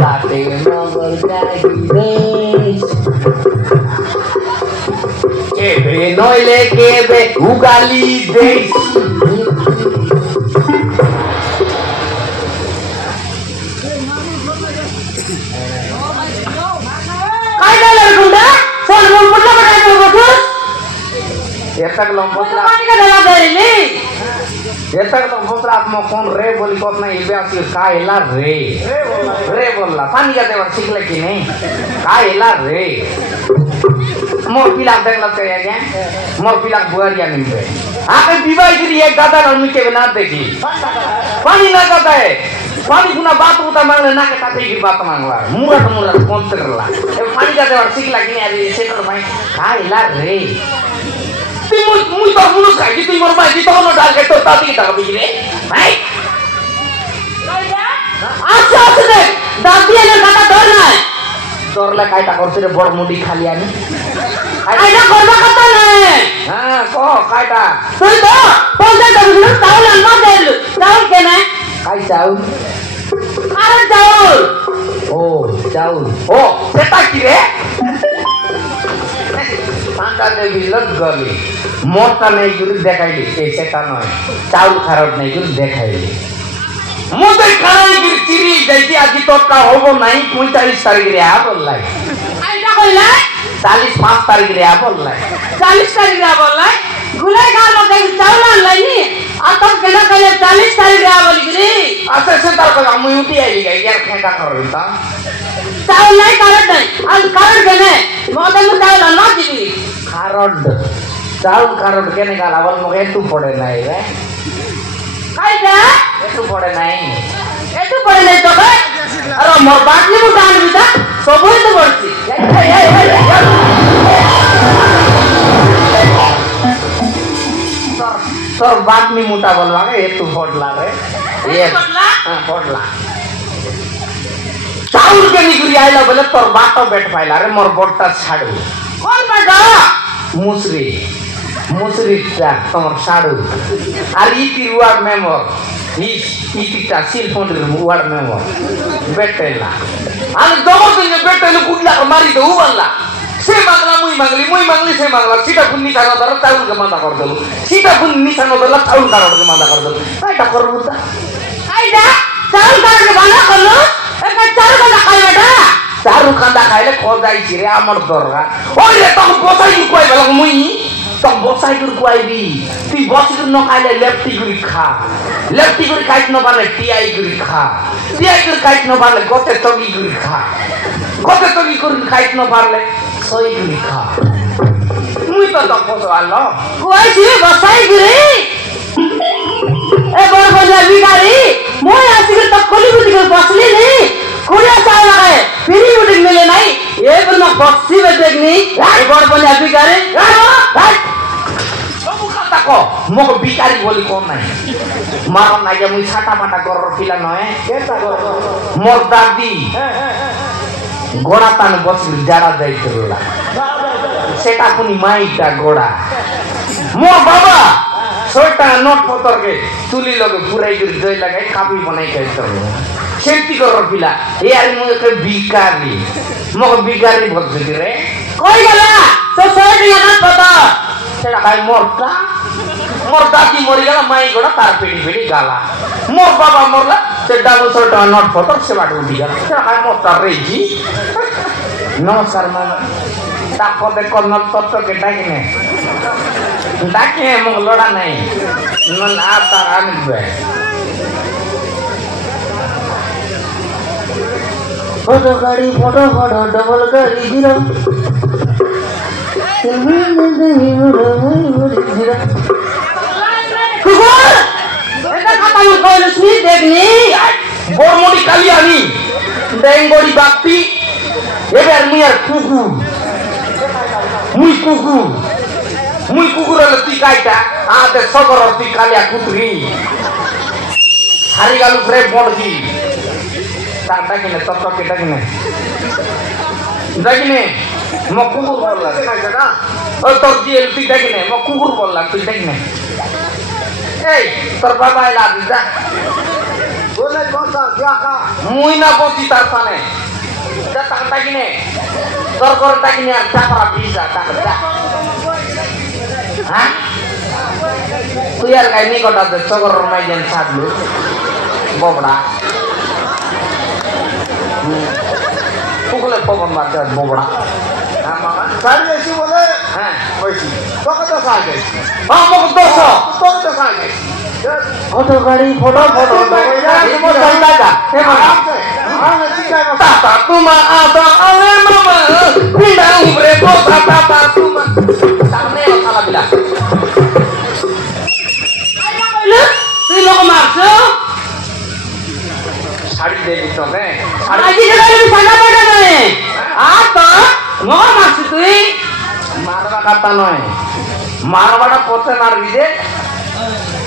Tate nongol jadi des. Kebe noile kebe ugali des. Kaya largunda, son rumputla pada bagus. Etak lompotla. Kami kan dalam dari ini. Etak lompotla mau kon re boli kot na ibe asir kaila re. Re bolla. Pani ka devar sikle ki nahi. Kaila re. Mor pilak dekla kaya ya. Mor pilak buaria nimbe. Aake bibai kiri ek gada na nuke bena dekhi. Pani na kata hai. Pani kuna baat uta mangle na ke tate ki baat mangla. Murah kontrla. E pani ka devar sikla ki nahi adi setor mai. Kaila re. Muy tak mulus kai gitu imor mai gitu kono dal ke to tati kita begini. Baik. अच्छा से दादी ने कहा डरना है डरला कायटा करछे रे बड़ मुडी खाली आनी आइडा करबा कता नहीं हां को कायटा तुई तो पौंदे दबुल चावल अनवा देल चावल के ना काई चाउल अरे चावल चाउल सेटा की रे पांडा देवी लग गली मोटा नहीं गुरु देखाइली ए सेटा नय चाउल खारट नहीं गुरु देखाइली मुझे खाने की चिरी जैसी आज तो का होगो नहीं 45 तारीख रे आ बोलला आइडा कइला 45 तारीख रे आ बोलला 40 तारीख रे बोलला गुले गाल में देख चावल लनी आ तब केना कइले 40 तारीख रे बोली गिरी अच्छा सेंटर को हम यूटी आई गई यार खेता करता चावल नहीं करत नहीं आज करत केने मोदे में चावल ना दिबी खारड चाउल खारड केने गाला बोल मगे तू पड़े नहीं रे काइडा एतु पड़े नहीं एतु पड़े नहीं तो अरे मोर बाटली मु डाल बिता सबई तो पड़ती सर बात में मोटा बोलवा के एतु पड़ला रे ये पड़ला चाउल के निगुरी आइला बोले तोर बाटो बैठ पाइला रे मोर बोटा छाड़ू कौन बाटा मुसरी ता तोर छाड़ू আর ইতি ওয়ার্ড মেমর ইতিটা সিলফোন ওয়ার্ড মেমর বেটেলা আর দমকে বেটেলে কুডলা মারি দউ বললা সে মাগলা মুই মাগলি সে মাগলা সিটা পুন্নি কানো দর চাউল কে মাথা কর দেলু সিটা পুন্নি কানো দর চাউল কানো কে মাথা কর দেলু এটা করবো তা আইডা চাউল কানো কে বানা করলো একটা চাউল কানা খাই বেটা চাউল কান্দা খাইলে খোদাইছি রে আমার দরগা ওই রে তখন বসাই কই বলা মুই तब बसाई गुर कुआईबी ती बस गुर न खाइले लेफ्टी गुरी खा लेफ्टी गुरी खाइट न पारले टीआई गुरी खा टीआई गुरी खाइट न पारले गते तगी गुरी खा गते तगी गुरी खाइट न पारले सही गुरी खा मुई तो तपस आलो कुआई छी बसाई गुरी ए बड़ बजा बिगारी मोय आसी त खोली बुटी के बसली नी कुड़िया चावल लगाए फिरी बुटी मिले नहीं ये पर मैं बस्सी में देखनी ए बड़ बजा बिगारी को मको बिकारी बोली कोन नाही मारन ना मुई छाटा माटा कर पिला नय केता कर मोर दादी गोड़ा तान बस जाड़ा जाइतला सेटा पुनी माईटा गोड़ा मोर बाबा छोटा नोट पतर के चुली लगे पुराई कर जय लगाई कापी बनाई के तर सेंती कर पिला यार मु के बिकारी मको बिकारी बोलछी रे कोई गला तो सोई ना पता सेटा खाई मोरटा मोर दादी मरी गला माई गोड़ा तार पेड़ी गाला मोर बाबा मरला से डाबल शर्ट नट पतर से बाटो उठी गला से खाई मोर तार रेजी नमस्कार मामा ताको दे कोन तत्व के डाकिने मग लड़ा नहीं मन आता आमिल बे फोटो डबल गाड़ी जीरो कुकुर এটা খাতা মু কইলছ নি দেখনি বড়মুড়ি কালিয়ানি ডেঙ্গড়ি বাক্তি এবার মুই আর মুই কুকুর হলে তুই কাইটা আতে সগর তুই কালিয়া কুতুরি হারি গালু ফ্রে বড়জি টাটা কিনে তত কেটা কিনে দেখিনে ম কুকুর বললা না ও তোর জিএল তুই দেখিনে ম কুকুর বললা তুই দেখিনে এই তোর বাবা এলা দিদা बोले कौन মুই না বসি তার সামনে টাকাটা কিনে তোর ঘরটা কিনে আর টাকা ভিজা টাকা হ্যাঁ তুই আর গাইনি কটা চকর মাই যেন ছাড়লু ববড়া পুকুলে পবন মারতে ববড়া হ্যাঁ মামা গাড়ি এসে বলে হ্যাঁ বলছি তোকে তো সাহায্য আমাকে দোষ তোকে তো সাহায্য ফটো গাড়ি photo photo tata tuma ada ale mama pindah umreko tata tuma samne salah bilang তুই লোক মারছো শাড়ি দে দিতো রে আজকে গেলে ঠান্ডা পড়ে যাবে আর তো লোক মারছিস তুই মারবা কথা নয় মারবাটা পথে মারবি যে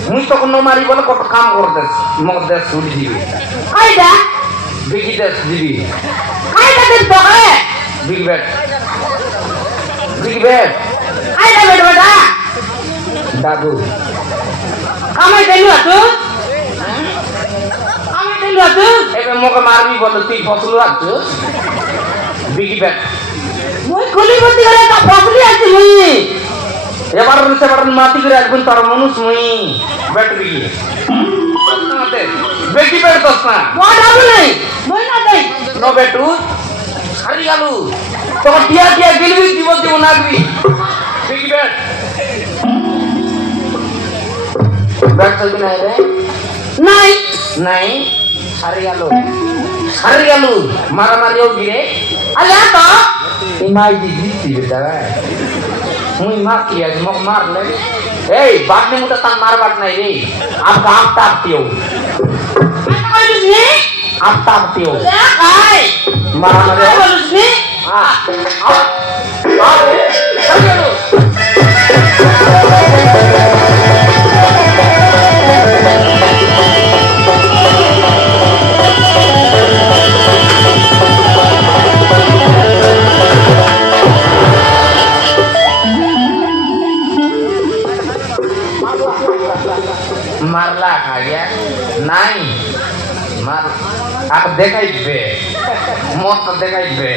মুই তখন মারি বলে কত কাম করতেছ মগ দেশ ছুটি দিবি আইডা বিগি দেশ দিবি আইডা দিন তো রে বিগ ব্যাট আইডা বেটা বেটা দাদু কামাই দেলু আছো কামাই দেলু আছো এবে মগ মারবি বলে তুই ফসল আছো বিগি ব্যাট মই কলি বন্দি করে তা ফসলি আছে মুই এবার সেবার মাটি করে আসবেন তার মানুষ মুই ব্যাট বিগি বেটি ব্যাট দোস না ওয়াটাবু নাই মই না দেই নো বেটু সারি গেলু তোকে টিয়া টিয়া গেলবি জীবন জীবন আসবি বিগি ব্যাট ব্যাট চলবি নাই রে নাই নাই সারি গেলু মারামারি হোগি রে আলে তো ইমাই দি দিচ্ছি বেটা মুই মার কি আজ মক মারলে এই বাটনে মুটা তান মারবাট নাই রে আপকা আপতাপতিও কইলিস নি আপতাপতিও দেখাই মারামারি বলিস নি মারলা খাইয়া নাই মার আর দেখাইবে মত দেখাইবে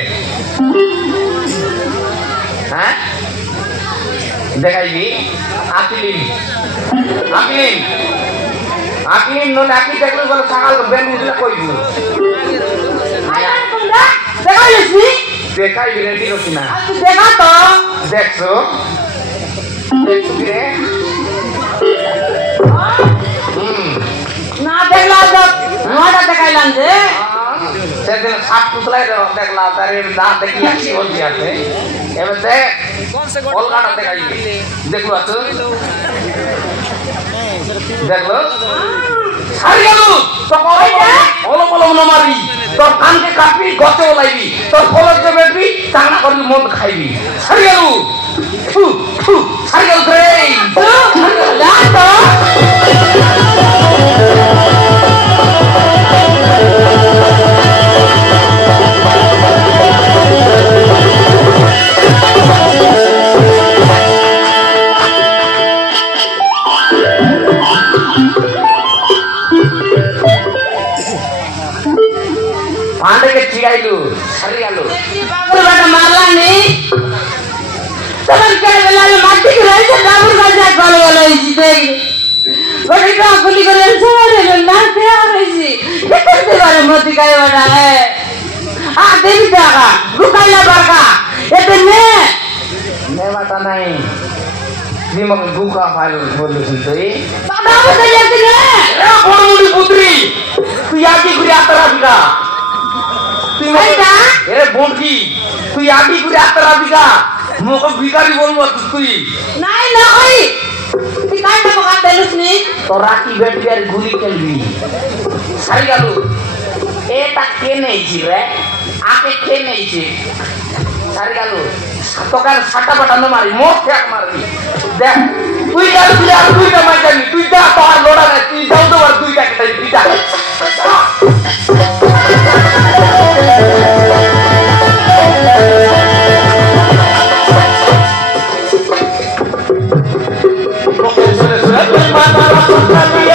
হ্যাঁ দেখাইবি আকলিন নলে আকি দেখলে বলে সকাল বেল উঠলে কইবি আইডা তোমরা দেখাইলিস নি দেখাইবি রে দিল কিনা দেখা তো দেখছো রে না দেখলা তো নটা দেখাইলাম যে সেদিন সাত পুতলাই দেখলা তার দাঁত দেখি কি বলছি আছে এবার দেখ কলকাতা দেখাই দেখলো আছে দেখলো ছাড়ি গেল অলপ অলপ নমারি তোর কানকে কাটবি গছে ওলাইবি তোর কলকে বেটবি চাংনা করবি মদ খাইবি ছাড়ি গেল ছাড়ি গেল রে যা তো पांडे के चिड़ाइलू सरी आलू बेटा मारला नहीं तबन करे बेला माटी के रही से डाबुर का जा कॉल वाला इसी देख बड़ी का पुली को ले सवारे ना के आ रही सी ये करते बारे मोती का बड़ा है आ देवी जागा रुकाइला बरका ये तो ने बाता नहीं निमक दुखा फाइल बोलू सुनते बाबा बता जाती ने ए कोण मुडी पुत्री तू याकी गुरी आतरा बिका তুই এ বনকি তুই আদি করে আতরা বিকা মোকে ভিখারি বলবো তুই নাই না ওই তুই কাই না বকা দেলুস নি তোরা কি বেটি আর গুলি খেলবি সারি গেল এটা কে নেইছি রে আকে কে নেইছি সারি গেল তোকার ছাটা বাটানো মারি মোট ফেক মারবি দেখ তুই আর তুইটা মাই যাবি তুই যা তোর লোড়া রে তুই যাও তো আর তুইটা কেটে দিটা Sudah,